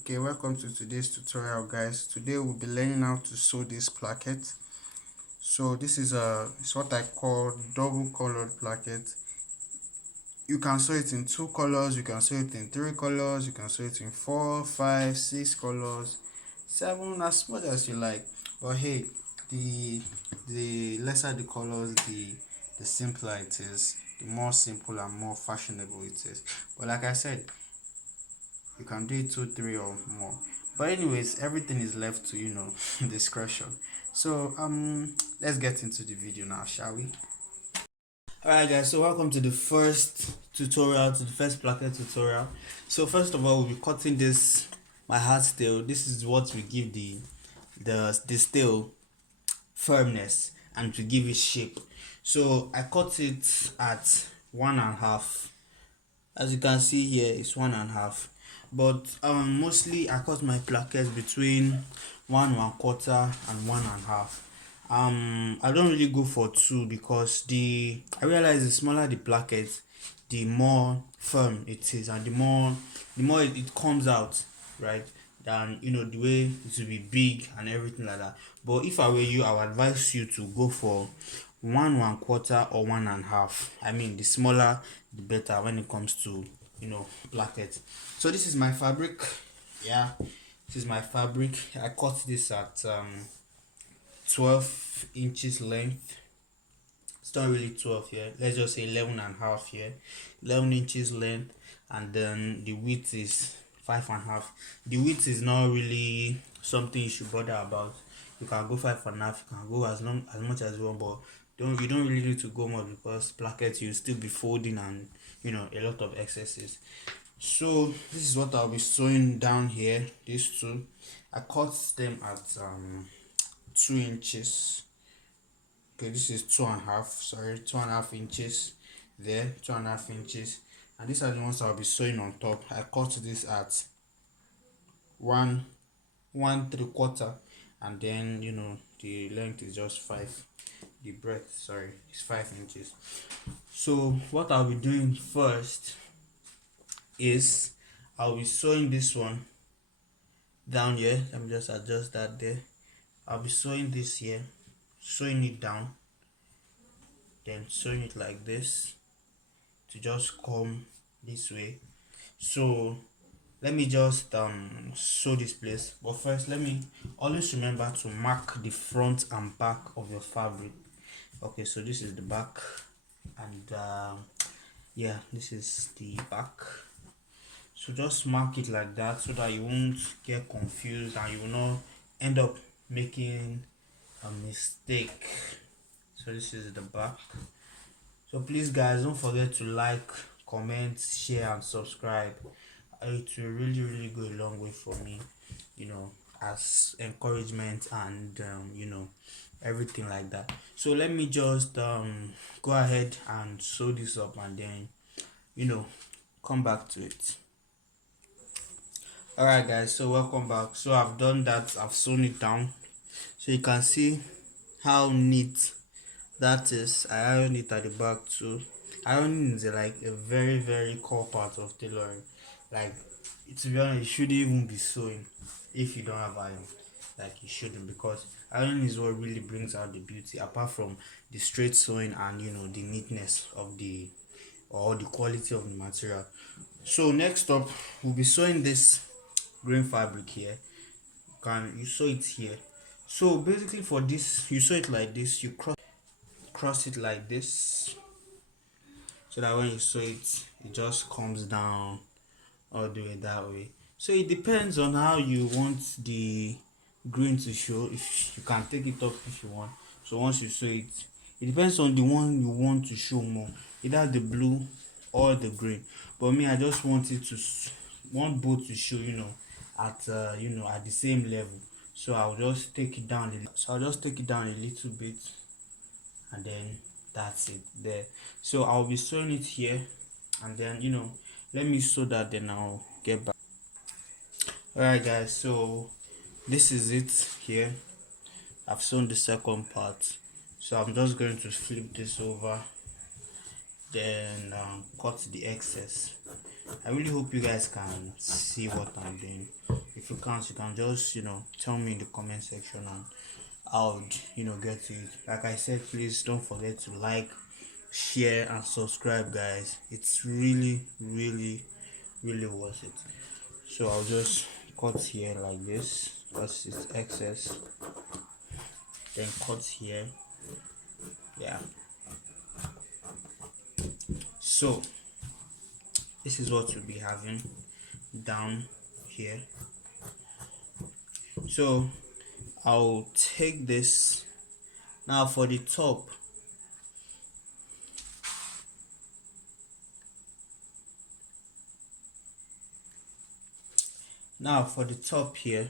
Okay, welcome to today's tutorial, guys. Today we'll be learning how to sew this placket. So this is it's what I call double colored placket. You can sew it in 2 colors, you can sew it in 3 colors, you can sew it in 4, 5, 6 colors, 7, as much as you like. But hey, the lesser the colors, the simpler it is, the more simple and more fashionable it is. But like I said, you can do it 2, 3 or more. But anyways, everything is left to discretion. So let's get into the video now, shall we? Alright guys, so welcome to the first tutorial, to the first placket tutorial. So first of all, we'll be cutting this, my heart tail. This is what will give the tail firmness and to give it shape. So I cut it at 1.5. As you can see here, it's 1.5. But mostly I cut my plackets between 1.25 and 1.5. I don't really go for 2 because I realize the smaller the placket, the more firm it is, and the more it comes out, right, than the way it will be big and everything like that. But if I were you, I would advise you to go for 1.25 or 1.5. I mean, the smaller the better when it comes to placket. So this is my fabric. Yeah, this is my fabric. I cut this at 12 inches length. It's not really 12 here, let's just say 11.5 here. 11 inches length, and then the width is 5.5. The width is not really something you should bother about. You can go 5.5, you can go as much as you want, but you don't really need to go more, because plackets you still be folding and a lot of excesses. So this is what I'll be sewing down here. These two, I cut them at 2 inches. Okay, this is 2.5, sorry, 2.5 inches there, 2.5 inches, and these are the ones I'll be sewing on top. I cut this at 1.75, and then the length is just 5, the breadth, sorry, is 5 inches. So what I'll be doing first is I'll be sewing this one down here. Let me just adjust that there. I'll be sewing this here, sewing it down, then sewing it like this to just come this way. So let me just sew this place, but first let me always remember to mark the front and back of your fabric. Okay, so this is the back, and yeah, this is the back. So just mark it like that so that you won't get confused and you will not end up making a mistake. So this is the back. So please guys, don't forget to like, comment, share and subscribe. It will really go a long way for me, as encouragement and everything like that. So let me just go ahead and sew this up, and then come back to it. Alright guys, so welcome back. So I've done that, I've sewn it down, so you can see how neat that is. I ironed it at the back too. Ironing is like a very core part of tailoring. Like, to be honest, you shouldn't even be sewing if you don't have iron. Like, you shouldn't, because ironing is what really brings out the beauty, apart from the straight sewing and the neatness of the quality of the material. So next up, we'll be sewing this green fabric here. You sew it here. So basically for this, you sew it like this, you cross it like this, so that when you sew it, it just comes down all the way that way. So it depends on how you want the green to show. If you can take it off if you want. So once you sew it, it depends on the one you want to show more, either the blue or the green. But me, I just want both to show at at the same level. So I'll just take it down a little bit, and then that's it there. So I'll be sewing it here, and then let me sew that, then I'll get back. Alright guys, so this is it here. I've sewn the second part, so I'm just going to flip this over, then cut the excess. I really hope you guys can see what I'm doing. If you can't, you can just tell me in the comment section, and I'll get to it. Like I said, please don't forget to like, share, and subscribe, guys. It's really, really, really worth it. So I'll just cut here like this because it's excess. Then cut here. Yeah. So this is what we'll be having down here. So I'll take this now for the top. Now for the top here,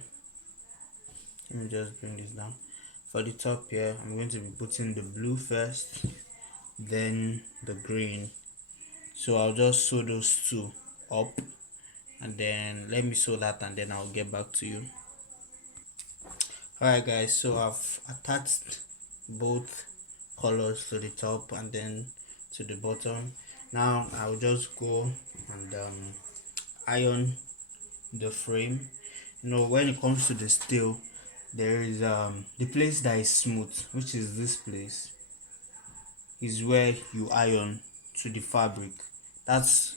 let me just bring this down. For the top here, I'm going to be putting the blue first, then the green. So I'll just sew those two up, and then let me sew that, and then I'll get back to you. Alright guys, so I've attached both colors to the top and then to the bottom. Now I'll just go and iron the frame. When it comes to the steel, there is the place that is smooth, which is this place, is where you iron to the fabric. That's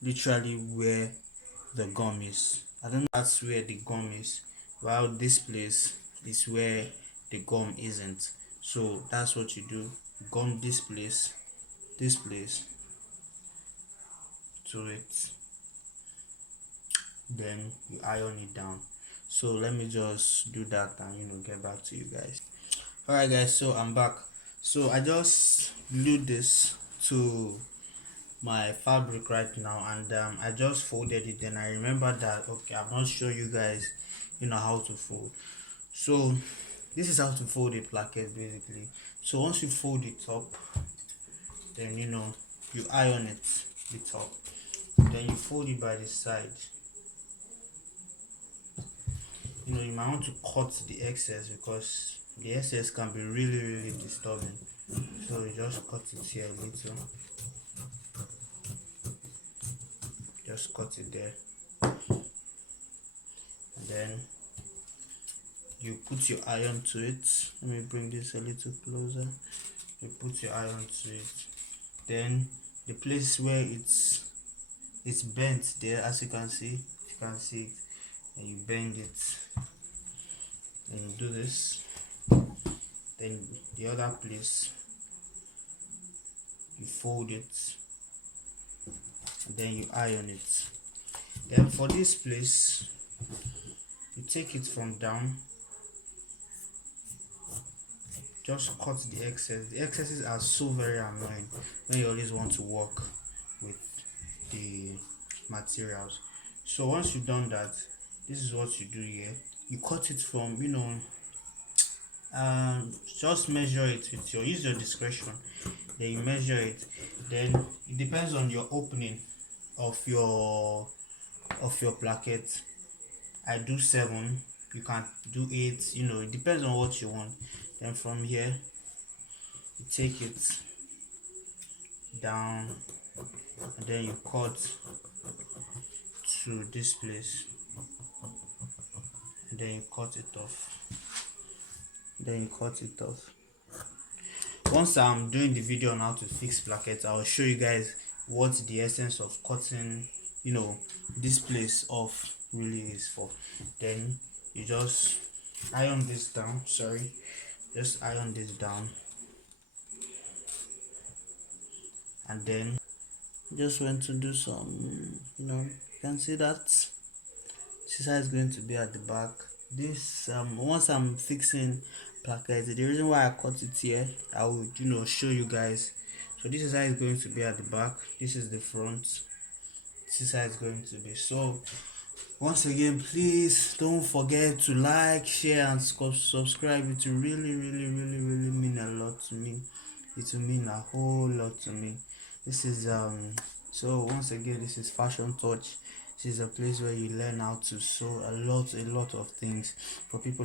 literally where the gum is. I don't know, that's where the gum is, while this place is where the gum isn't. So that's what you do: gum this place to it, then you iron it down. So let me just do that and get back to you guys. Alright guys, so I'm back. So I just glued this to my fabric right now, and I just folded it. Then I remember that okay, I've not shown you guys how to fold. So this is how to fold a placket basically. So once you fold it up, then you iron it the top, then you fold it by the side. You might want to cut the excess because the excess can be really, really disturbing. So you just cut it here a little, just cut it there, and then you put your iron to it. Let me bring this a little closer. You put your iron to it, then the place where it's bent there, as you can see, it, and you bend it, then you do this. Then the other place, you fold it, and then you iron it. Then for this place, you take it from down, just cut the excess. The excesses are so very annoying when you always want to work with the materials. So once you've done that, this is what you do here. You cut it from just measure it with use your discretion. Then you measure it. Then it depends on your opening of your placket. I do 7, you can do 8, it depends on what you want. Then from here, you take it down, and then you cut to this place, and then you cut it off. Once I'm doing the video on how to fix plackets, I'll show you guys what the essence of cutting this place off really is for. Then you just iron this down, just iron this down, and then just want to do some you can see that this is going to be at the back. This once I'm fixing plackets, the reason why I cut it here, I will show you guys. So this is how it's going to be at the back, this is the front, this is how it's going to be. So once again, please don't forget to like, share, and subscribe. It will really, really, really, really mean a lot to me. It will mean a whole lot to me. This is so once again, this is Fashion Touch. This is a place where you learn how to sew a lot of things for people like